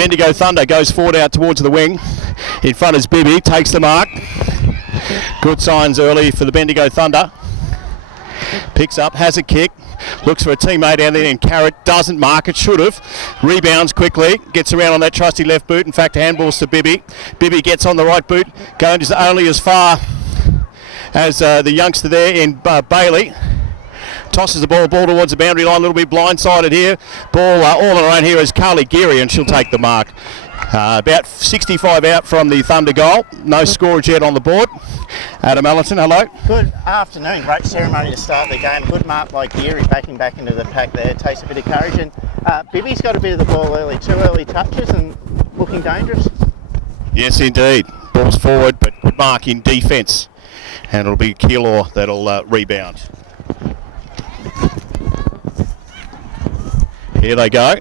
Bendigo Thunder goes forward out towards the wing. In front is Bibby, takes the mark. Good signs early for the Bendigo Thunder. Picks up, has a kick. Looks for a teammate out there, and Carrot doesn't mark it, should have. Rebounds quickly, gets around on that trusty left boot. In fact, handballs to Bibby. Bibby gets on the right boot, going only as far as the youngster there in Bailey. Tosses the ball towards the boundary line, a little bit blindsided here. Ball all on her own here is Carly Geary, and she'll take the mark. About 65 out from the Thunder goal. No scorers yet on the board. Adam Allerton, hello. Good afternoon. Great ceremony to start the game. Good mark by Geary, backing back into the pack there. Takes a bit of courage. And Bibby's got a bit of the ball early. 2 early touches and looking dangerous. Yes, indeed. Ball's forward, but good mark in defence. And it'll be Keilor that'll rebound. Here they go.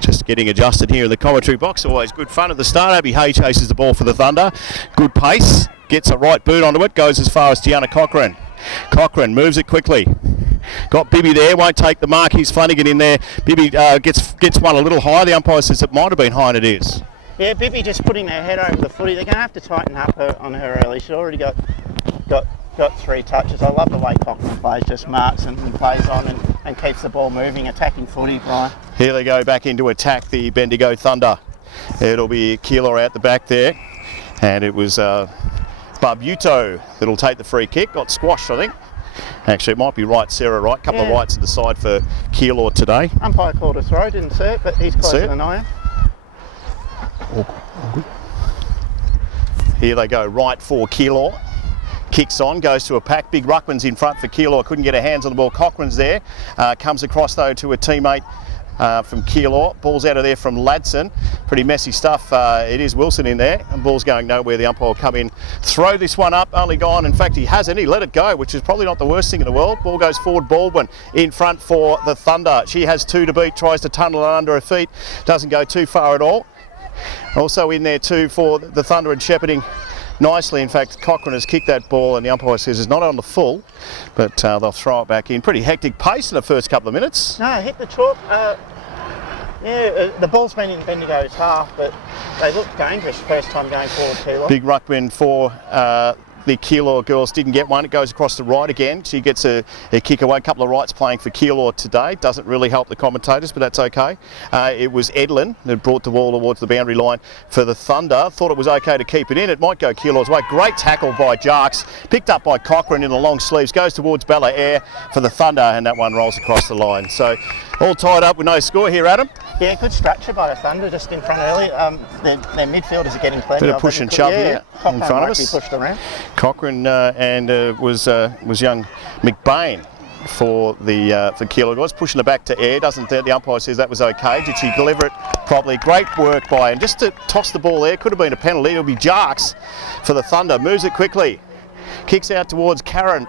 Just getting adjusted here in the commentary box. Always good fun at the start. Abby Hay chases the ball for the Thunder. Good pace. Gets a right boot onto it. Goes as far as Tiana Cochrane. Cochrane moves it quickly. Got Bibby there. Won't take the mark. He's Flanagan in there. Bibby gets one a little high. The umpire says it might have been high, and it is. Yeah, Bibby just putting her head over the footy. They're going to have to tighten up on her early. She's already got 3 touches. I love the way Cochrane plays, just marks and plays on and keeps the ball moving, attacking footy, Brian. Here they go back into attack, the Bendigo Thunder. It'll be Keilor out the back there, and it was Barbuto that'll take the free kick. Got squashed, I think. Actually, it might be right, Sarah Wright. Couple of rights to the side for Keilor today. Umpire called a throw, didn't see it, but he's closer than I am. Here they go, right for Keilor. Kicks on, goes to a pack. Big ruckman's in front for Keilor. Couldn't get her hands on the ball. Cochrane's there. Comes across though to a teammate from Keilor. Ball's out of there from Ladson. Pretty messy stuff. It is Wilson in there. And ball's going nowhere. The umpire will come in. Throw this one up. Only gone. In fact, he hasn't. He let it go, which is probably not the worst thing in the world. Ball goes forward. Baldwin in front for the Thunder. She has 2 to beat. Tries to tunnel it under her feet. Doesn't go too far at all. Also in there too for the Thunder and shepherding nicely. In fact, Cochrane has kicked that ball, and the umpire says it's not on the full, but they'll throw it back in. Pretty hectic pace in the first couple of minutes. No, hit the chalk. The ball's been in Bendigo's half, but they look dangerous first time going forward, Keilor. Big ruckman for the Keilor girls. Didn't get one. It goes across the right again. She gets a kick away. A couple of rights playing for Keilor today. Doesn't really help the commentators, but that's okay. It was Edlin that brought the ball towards the boundary line for the Thunder. Thought it was okay to keep it in. It might go Keilor's way. Great tackle by Jarks. Picked up by Cochrane in the long sleeves. Goes towards Bella Air for the Thunder, and that one rolls across the line. So all tied up with no score here, Adam. Yeah, good structure by the Thunder just in front early. Their midfielders are getting plenty of push and shove here in front of us. Be pushed around. Cochrane and was young McBain for the Keilor guys, pushing it back to Air. The umpire says that was okay. Did she deliver it properly? Great work by him. Just to toss the ball there, could have been a penalty. It'll be Jarks for the Thunder. Moves it quickly. Kicks out towards Carrot.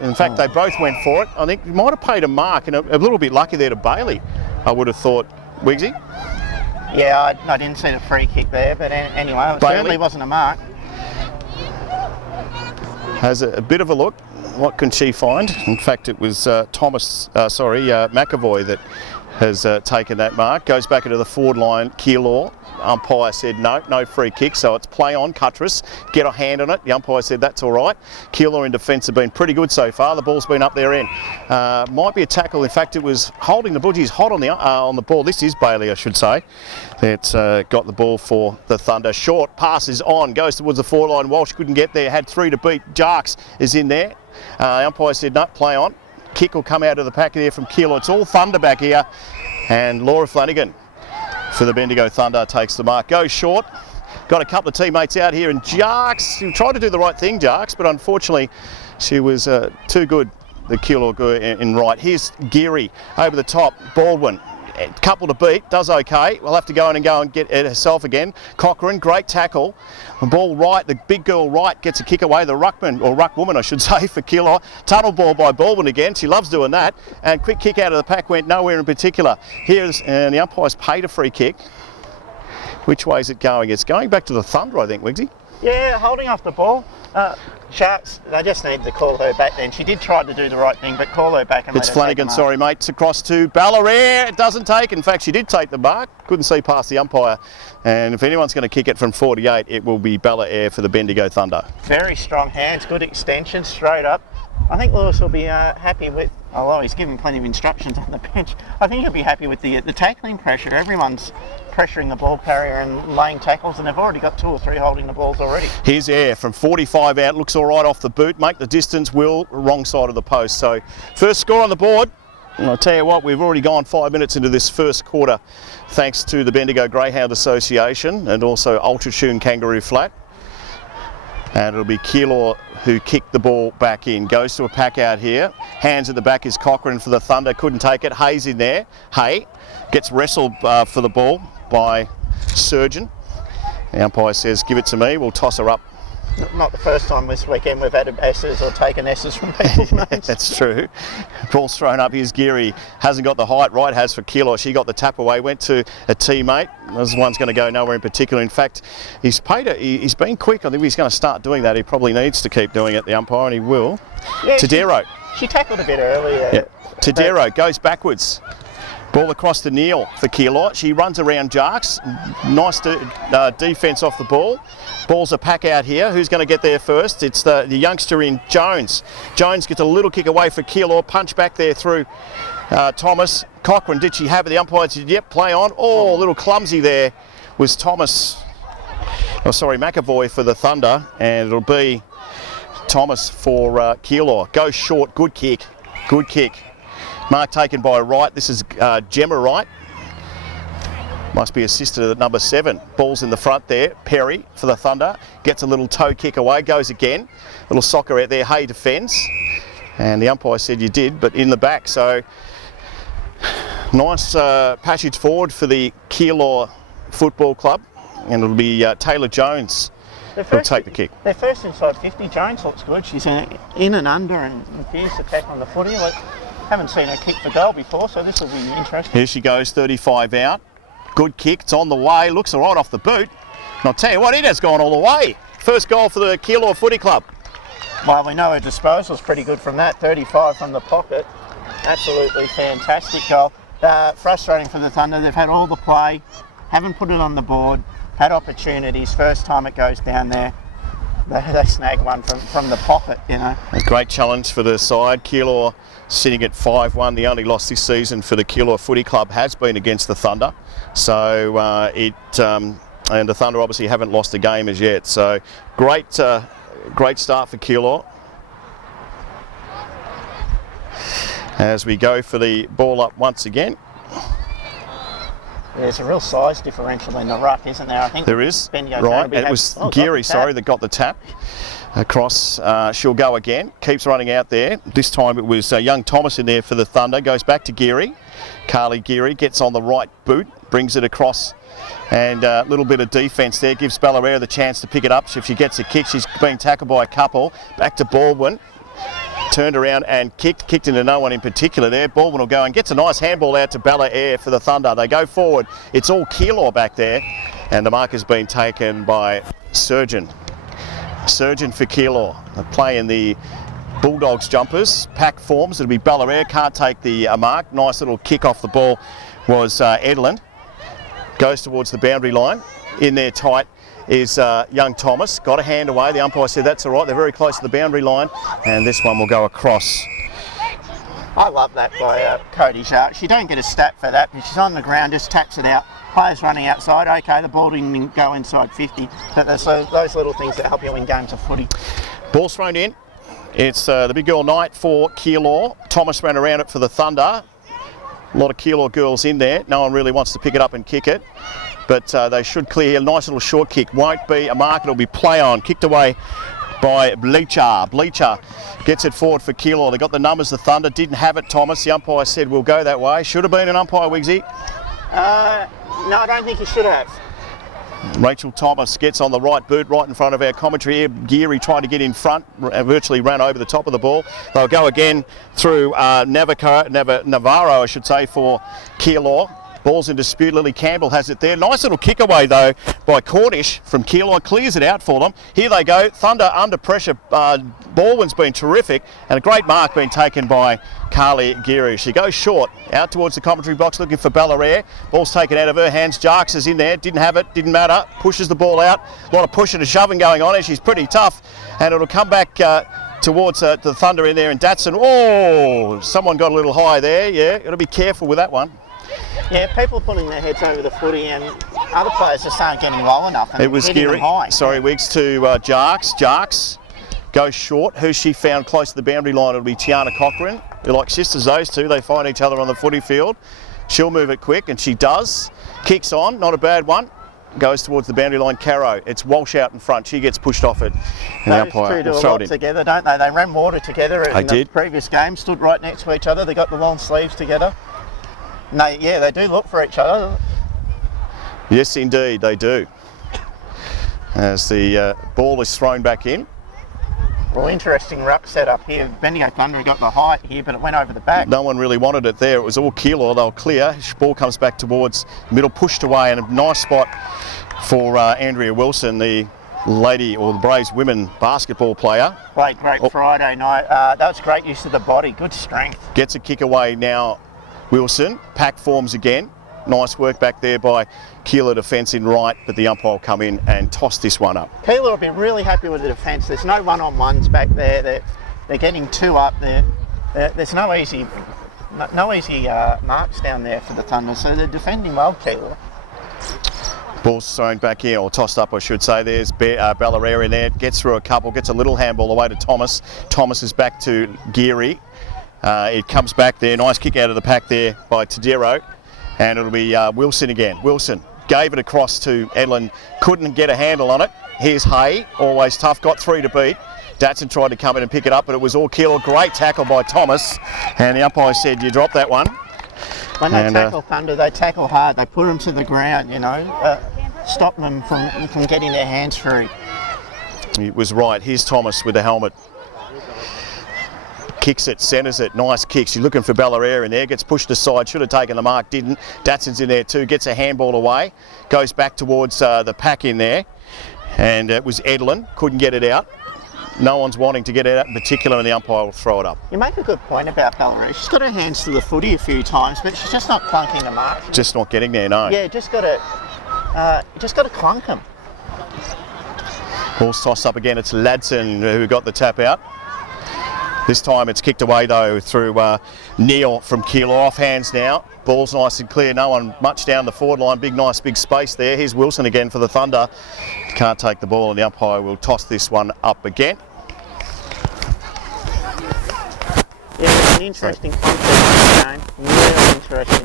In fact, they both went for it. I think he might have paid a mark, and a little bit lucky there to Bailey, I would have thought. Wigsy? Yeah, I didn't see the free kick there, but anyway, it certainly wasn't a mark. Has a bit of a look. What can she find? In fact, it was McAvoy that has taken that mark. Goes back into the forward line. Keilor. Umpire said no free kick, so it's play on. Cuttress, get a hand on it. The umpire said that's all right. Keilor in defence have been pretty good so far. The ball's been up their end. Might be a tackle. In fact, it was holding the budgies hot on the ball. This is Bailey, I should say. It's got the ball for the Thunder. Short passes on, goes towards the forward line. Walsh couldn't get there. Had 3 to beat. Jarks is in there. The umpire said no, play on. Kick will come out of the pack there from Keilor. It's all Thunder back here, and Laura Flanagan for the Bendigo Thunder takes the mark. Goes short. Got a couple of teammates out here, and Jarks tried to do the right thing, Jarks, but unfortunately she was too good, the Keilor girl in right. Here's Geary over the top. Baldwin, a couple to beat, does okay. We'll have to go in and get it herself again. Cochrane, great tackle. The ball right, the big girl right gets a kick away. The ruckman, or ruckwoman I should say, for Keilor. Tunnel ball by Baldwin again. She loves doing that. And quick kick out of the pack went nowhere in particular. And the umpire's paid a free kick. Which way is it going? It's going back to the Thunder, I think, Wigsy. Yeah, holding off the ball. Sharks, they just need to call her back then. She did try to do the right thing, but call her back and It's let her Flanagan, take the sorry mate. It's across to Ballarat. It doesn't take. In fact, she did take the mark. Couldn't see past the umpire. And if anyone's going to kick it from 48, it will be Ballarat for the Bendigo Thunder. Very strong hands, good extension, straight up. I think Lewis will be happy with, although he's given plenty of instructions on the bench, I think he'll be happy with the tackling pressure. Everyone's pressuring the ball carrier and laying tackles, and they've already got 2 or 3 holding the balls already. Here's Air from 45 out, looks all right off the boot. Make the distance, Will, wrong side of the post. So first score on the board. And I'll tell you what, we've already gone 5 minutes into this first quarter, thanks to the Bendigo Greyhound Association and also Ultratune Kangaroo Flat. And it'll be Keilor who kicked the ball back in. Goes to a pack out here. Hands at the back is Cochrane for the Thunder. Couldn't take it. Hayes in there. Hay gets wrestled for the ball by Surgeon. The umpire says, give it to me. We'll toss her up. Not the first time this weekend we've had S's or taken S's from people's names. That's true. Ball's thrown up. Here's Geary. Hasn't got the height. Right has for Keilor. She got the tap away. Went to a teammate. This one's going to go nowhere in particular. In fact, he's been quick. I think he's going to start doing that. He probably needs to keep doing it, the umpire, and he will. Yeah, Tadero. She tackled a bit earlier. Yeah. Tadero goes backwards. Ball across to Neil for Keilor. She runs around Jarks. Nice defence off the ball. Ball's a pack out here. Who's going to get there first? It's the youngster in Jones. Jones gets a little kick away for Keilor. Punch back there through Thomas. Cochrane, did she have it? The umpire said, yep, play on. Oh, a little clumsy there was Thomas. Oh, sorry, McAvoy for the Thunder. And it'll be Thomas for Keilor. Goes short. Good kick. Good kick. Mark taken by Wright. This is Gemma Wright. Must be assisted at number 7. Ball's in the front there. Perry for the Thunder. Gets a little toe kick away. Goes again. Little soccer out there. Hay defends. And the umpire said you did, but in the back. So nice passage forward for the Keilor Football Club. And it'll be Taylor Jones who'll take the kick. Their first inside 50. Jones looks good. She's in and under and fierce attack on the footy. Haven't seen her kick for goal before, so this will be interesting. Here she goes, 35 out. Good kick, it's on the way, looks all right off the boot. And I'll tell you what, it has gone all the way. First goal for the Keilor Footy Club. Well, we know her disposal's pretty good from that, 35 from the pocket. Absolutely fantastic goal. Frustrating for the Thunder, they've had all the play, haven't put it on the board, had opportunities, first time it goes down there. They snag one from the pocket, you know. A great challenge for the side. Keilor sitting at 5-1. The only loss this season for the Keilor Footy Club has been against the Thunder. So and the Thunder obviously haven't lost a game as yet. So great start for Keilor. As we go for the ball up once again. There's a real size differential in the ruck, isn't there? I think there is. Bendigo right, it was Geary, sorry, that got the tap across. She'll go again. Keeps running out there. This time it was young Thomas in there for the Thunder. Goes back to Geary. Carly Geary gets on the right boot, brings it across, and a little bit of defence there. Gives Ballarat the chance to pick it up. So if she gets a kick, she's being tackled by a couple. Back to Baldwin. Turned around and kicked into no one in particular there. Baldwin will go and gets a nice handball out to Ballarat for the Thunder. They go forward. It's all Keilor back there. And the mark has been taken by Surgeon. Surgeon for Keilor. They play in the Bulldogs jumpers. Pack forms. It'll be Ballarat. Can't take the mark. Nice little kick off the ball was Edlund. Goes towards the boundary line. In there tight is young Thomas. Got a hand away. The umpire said that's all right. They're very close to the boundary line. And this one will go across. I love that by Cody Shark. She don't get a stat for that, but she's on the ground, just taps it out. Players running outside. Okay, the ball didn't go inside 50. But there's those little things that help you win games of footy. Ball's thrown in. It's the big girl night for Keilor. Thomas ran around it for the Thunder. A lot of Keilor girls in there. No one really wants to pick it up and kick it. But they should clear. A nice little short kick. Won't be a mark. It'll be play on. Kicked away by Bleacher. Bleacher gets it forward for Keilor. They got the numbers. The Thunder didn't have it. Thomas, the umpire said we'll go that way. Should have been an umpire, Wigsy. No, I don't think he should have. Rachel Thomas gets on the right boot right in front of our commentary here. Geary tried to get in front, virtually ran over the top of the ball. They'll go again through Navarro, I should say, for Keilor. Ball's in dispute. Lily Campbell has it there. Nice little kick away though by Cornish from Keilor. Clears it out for them. Here they go. Thunder under pressure. Baldwin's been terrific, and a great mark being taken by Carly Geary. She goes short out towards the commentary box looking for Ballarat. Ball's taken out of her hands. Jarks is in there. Didn't have it. Didn't matter. Pushes the ball out. A lot of pushing and shoving going on, and she's pretty tough. And it'll come back towards the Thunder in there. And Datsun. Oh, someone got a little high there. Yeah, got to be careful with that one. Yeah, people putting their heads over the footy, and other players just aren't getting low enough. And it was Geary. Sorry, Wiggs to Jarks. Jarks goes short. Who she found close to the boundary line, it'll be Tiana Cochrane. They're like sisters, those two. They find each other on the footy field. She'll move it quick, and she does. Kicks on, not a bad one. Goes towards the boundary line. Caro. It's Walsh out in front. She gets pushed off it. And those two do a lot together, don't they? They ran water together in the previous game. Stood right next to each other. They got the long sleeves together. And they do look for each other. Yes, indeed, they do. As the ball is thrown back in. Well, interesting ruck setup here. Bendigo Thunder got the height here, but it went over the back. No one really wanted it there. It was all Keilor. They were clear. Ball comes back towards middle, pushed away, and a nice spot for Andrea Wilson, the lady or the Braves women basketball player. Great Friday night. That was great use of the body. Good strength. Gets a kick away now. Wilson, pack forms again. Nice work back there by Keilor defence in right, but the umpire will come in and toss this one up. Keilor will be really happy with the defence. There's no one-on-ones back there. They're getting two up there. There's no easy marks down there for the Thunder, so they're defending well, Keilor. Ball's thrown back here, or tossed up I should say. There's Ballarat in there, gets through a couple, gets a little handball away to Thomas. Thomas is back to Geary. It comes back there, nice kick out of the pack there by Tadero, and it'll be Wilson again. Wilson gave it across to Edlin, couldn't get a handle on it. Here's Hay, always tough, got three to beat. Datsun tried to come in and pick it up, but it was all Keilor. Great tackle by Thomas, and the umpire said you drop that one. When they tackle Thunder, they tackle hard. They put them to the ground, stop them from getting their hands free. It was right. Here's Thomas with the helmet. Kicks it, centres it, nice kick. She's looking for Ballarat in there, gets pushed aside, should have taken the mark, didn't. Datsun's in there too, gets a handball away, goes back towards the pack in there, and it was Edlin, couldn't get it out. No one's wanting to get it out in particular, and the umpire will throw it up. You make a good point about Ballarat. She's got her hands to the footy a few times, but she's just not clunking the mark. Just not getting there, no. Yeah, just got to clunk them. Ball's tossed up again, it's Ladson who got the tap out. This time it's kicked away though through Neil from Keilor. Off hands now. Ball's nice and clear. No one much down the forward line. Big space there. Here's Wilson again for the Thunder. Can't take the ball, and the umpire will toss this one up again. Yeah, it's an interesting game. Really interesting.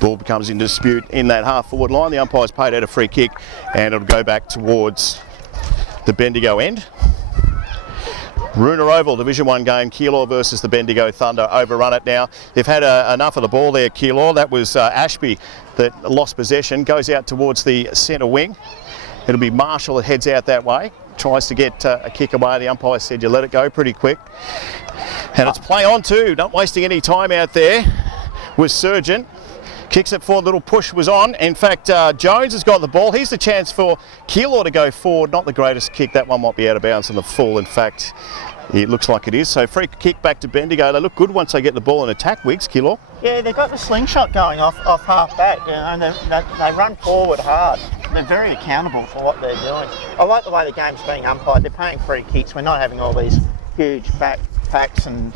Ball becomes in dispute in that half-forward line. The umpire's paid out a free kick, and it'll go back towards the Bendigo end. Roona Oval, Division 1 game, Keilor versus the Bendigo Thunder. Overrun it now. They've had enough of the ball there, Keilor. That was Ashby that lost possession. Goes out towards the centre wing. It'll be Marshall that heads out that way. Tries to get a kick away. The umpire said you let it go pretty quick. And it's play on too. Not wasting any time out there with Surgeon. Kicks it forward, little push was on. In fact, Jones has got the ball. Here's the chance for Keilor to go forward. Not the greatest kick. That one might be out of bounds on the full. In fact, it looks like it is. So free kick back to Bendigo. They look good once they get the ball and attack, Wiggs, Keilor. Yeah, they've got the slingshot going off half back, and they run forward hard. They're very accountable for what they're doing. I like the way the game's being umpired. They're paying free kicks. We're not having all these huge packs and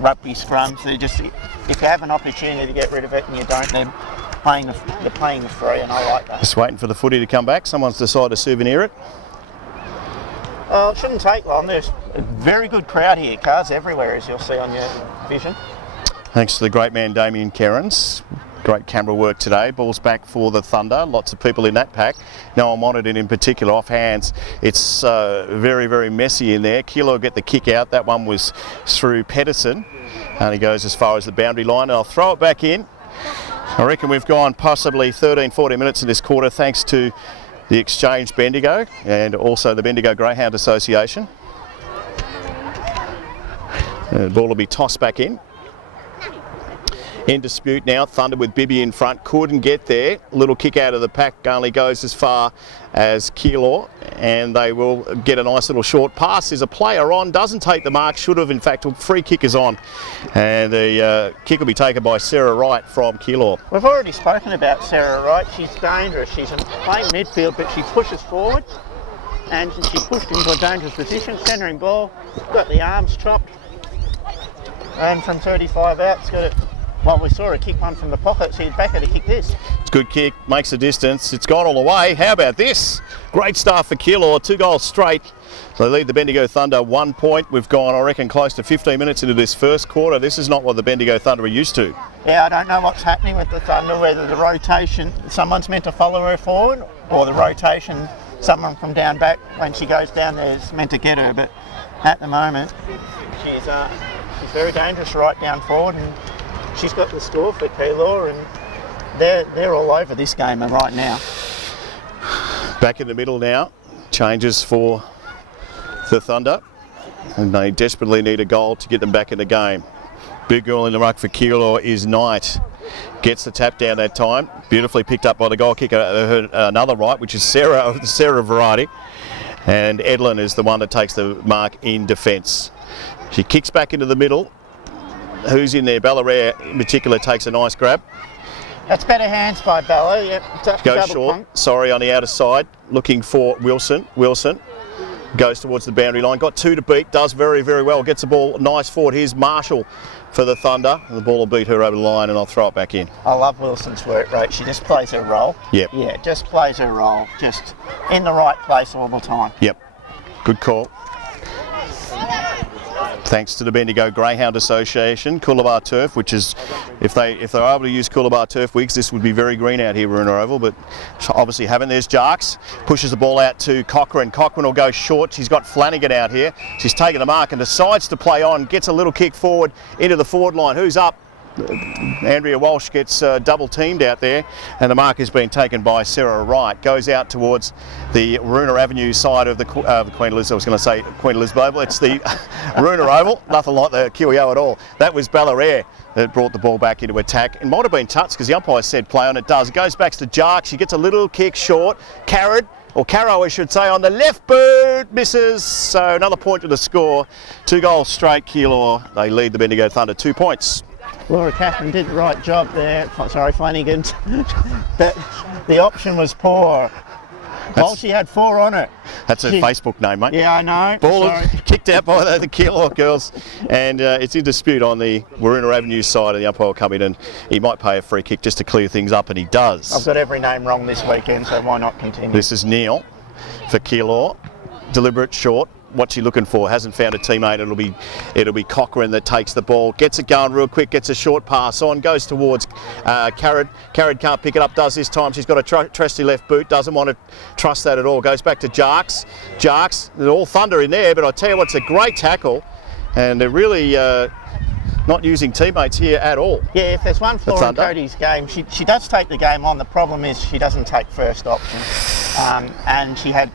rugby scrums. They're just, if you have an opportunity to get rid of it and you don't, they're playing the free, and I like that. Just waiting for the footy to come back. Someone's decided to souvenir it. It shouldn't take long. There's a very good crowd here. Cars everywhere, as you'll see on your vision. Thanks to the great man Damien Kerrins. Great camera work today. Ball's back for the Thunder. Lots of people in that pack. No one wanted it in particular. Off hands. It's very, very messy in there. Keilor get the kick out. That one was through Pedersen. And he goes as far as the boundary line. And I'll throw it back in. I reckon we've gone possibly 13, 14 minutes in this quarter thanks to the Exchange Bendigo and also the Bendigo Greyhound Association. The ball will be tossed back in. In dispute now, Thunder with Bibby in front, couldn't get there. Little kick out of the pack, only goes as far as Keilor, and they will get a nice little short pass. There's a player on, doesn't take the mark, should have in fact. Free kick is on, and the kick will be taken by Sarah Wright from Keilor. We've already spoken about Sarah Wright. She's dangerous. She's playing midfield, but she pushes forward, and she pushed into a dangerous position, centering ball, got the arms chopped, and from 35 out, it's got it. Well, we saw her kick one from the pocket, so you'd back her to kick this. It's a good kick, makes the distance. It's gone all the way. How about this? Great start for Keilor, 2 goals straight. They lead the Bendigo Thunder 1 point. We've gone, I reckon, close to 15 minutes into this first quarter. This is not what the Bendigo Thunder are used to. Yeah, I don't know what's happening with the Thunder, whether the rotation, someone's meant to follow her forward, or the rotation, someone from down back, when she goes down there, is meant to get her. But at the moment, she's very dangerous right down forward, and she's got the score for Keilor, and they're all over this game right now. Back in the middle now, changes for the Thunder, and they desperately need a goal to get them back in the game. Big girl in the ruck for Keilor is Knight. Gets the tap down that time, beautifully picked up by the goal kicker, another right, which is Sarah of the Sarah variety, and Edlin is the one that takes the mark in defence. She kicks back into the middle. Who's in there? Ballarat in particular takes a nice grab. That's better hands by Bella. Yep. Goes short. Punk. Sorry, on the outer side. Looking for Wilson. Wilson goes towards the boundary line. Got 2 to beat. Does very, very well. Gets the ball nice forward. Here's Marshall for the Thunder. The ball will beat her over the line, and I'll throw it back in. I love Wilson's work rate. She just plays her role. Yep. Yeah, just plays her role. Just in the right place all the time. Yep. Good call. Thanks to the Bendigo Greyhound Association, Coolabah turf, which is, if they're able to use Coolabah turf weeks, this would be very green out here in Waruna Oval, but obviously haven't. There's Jarks, pushes the ball out to Cochrane. Cochrane will go short. She's got Flanagan out here. She's taken the mark and decides to play on, gets a little kick forward into the forward line. Who's up? Andrea Walsh gets double teamed out there, and the mark has been taken by Sarah Wright. Goes out towards the Waruna Avenue side of the Queen Elizabeth. I was going to say Queen Elizabeth Oval. It's the Waruna Oval. Nothing like the QEO at all. That was Ballarat that brought the ball back into attack. It might have been touched because the umpire said play on. It does. It goes back to Jark. She gets a little kick short. Caro, I should say, on the left boot, misses. So another point to the score. 2 goals straight, Keilor. They lead the Bendigo Thunder 2 points. Laura Catherine did the right job there. Sorry, Flanagan. But the option was poor. Well, she had 4 on it. That's her Facebook name, mate. Yeah, I know. Ball Sorry. kicked out by the Keilor girls, and it's in dispute on the Waruna Avenue side, and the umpire will come in and he might pay a free kick just to clear things up, and he does. I've got every name wrong this weekend, so why not continue? This is Neil for Keilor. Deliberate short. What's she looking for? Hasn't found a teammate. It'll be Cochrane that takes the ball, gets it going real quick, gets a short pass on, goes towards Carrad. Carrad can't pick it up, does this time. She's got a trusty left boot, doesn't want to trust that at all. Goes back to Jarks. Jarks, all Thunder in there, but I tell you what, it's a great tackle, and they're really not using teammates here at all. Yeah, if there's one flaw in Cody's game, she does take the game on. The problem is she doesn't take first option, and she had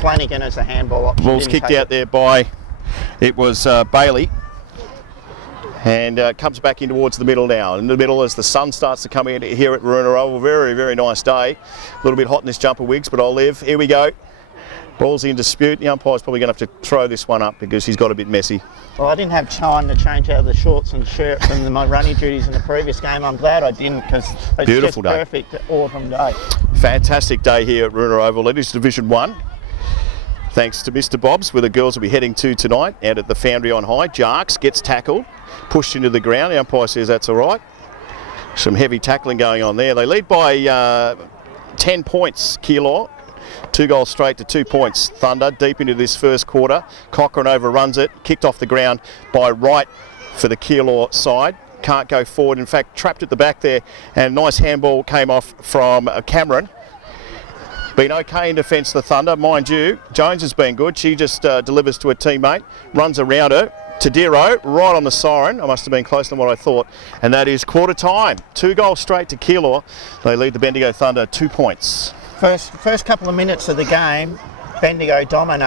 Flanagan as a handball option. Ball's kicked out there by, it was Bailey, and comes back in towards the middle now. In the middle as the sun starts to come in here at Waruna Oval. Very, very nice day. A little bit hot in this jumper wigs, but I'll live. Here we go. Ball's in dispute. The umpire's probably going to have to throw this one up because he's got a bit messy. Well, I didn't have time to change out of the shorts and shirt from my running duties in the previous game. I'm glad I didn't because it's beautiful just day. Perfect autumn day. Fantastic day here at Waruna Oval. It is Division 1. Thanks to Mr. Bob's, where the girls will be heading to tonight, out at the Foundry on High. Jarks gets tackled, pushed into the ground. The umpire says that's all right. Some heavy tackling going on there. They lead by 10 points, Keilor. 2 goals straight to 2 points. Thunder deep into this first quarter. Cochrane overruns it, kicked off the ground by Wright for the Keilor side. Can't go forward, in fact trapped at the back there, and nice handball came off from Cameron. Been okay in defence, the Thunder. Mind you, Jones has been good. She just delivers to a teammate, runs around her. Tadiro, right on the siren. I must have been closer than what I thought. And that is quarter time. 2 goals straight to Keilor. They lead the Bendigo Thunder 2 points. First couple of minutes of the game, Bendigo dominated.